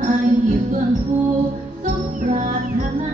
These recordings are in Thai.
ให้เฟื่องฟูสมปรารถนา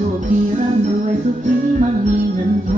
โชคดีร่ำรวยสุขีมั่งมีเงินท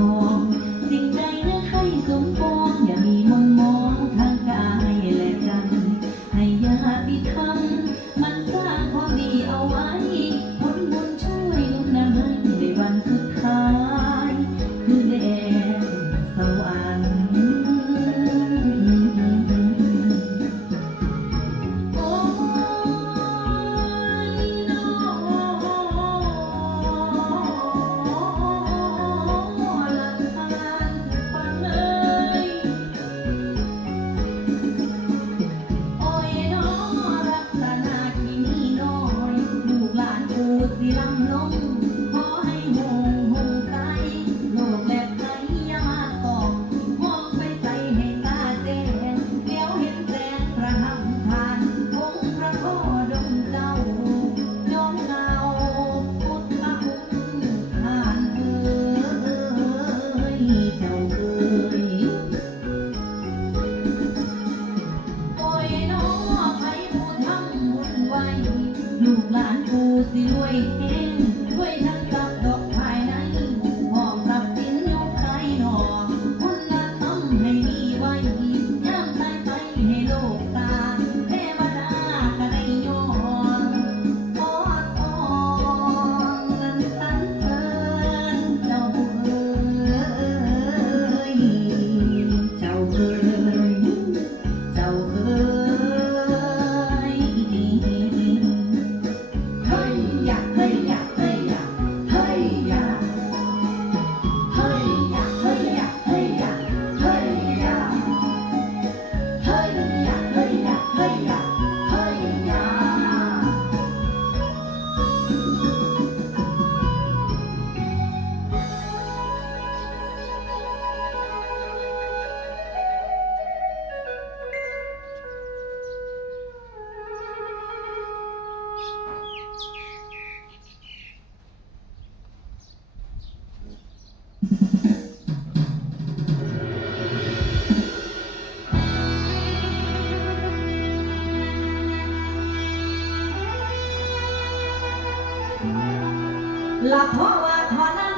อง พราะว่าทอนั้น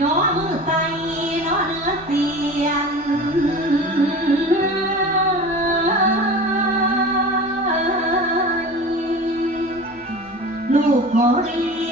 ย้อมือใส่น้อเนื้อเสียนลูกขอเรีย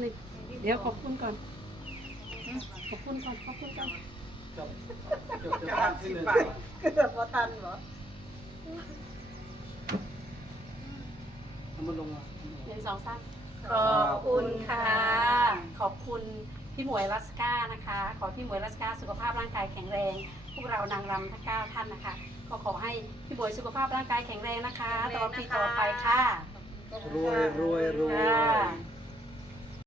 หนึงเดี๋ยวขอบคุณก่อนขอบคุณก่อนขอบคุณก่อนจบจบจะทำที่หนึ่งเกือบพอทันเหรอเอามาลงมาหนึ่งสองสามขอบคุณค่ะ ขอบคุณพี่หมวยรัสก้านะคะ ขอพี่หมวยรัสก้าสุขภาพร่างกายแข็งแรง พวกเรานางรำทั้งเก้าท่านนะคะ ก็ขอให้พี่หมวยสุขภาพร่างกายแข็งแรงนะคะตลอดปีต่อไปค่ะ รวยรวยรวย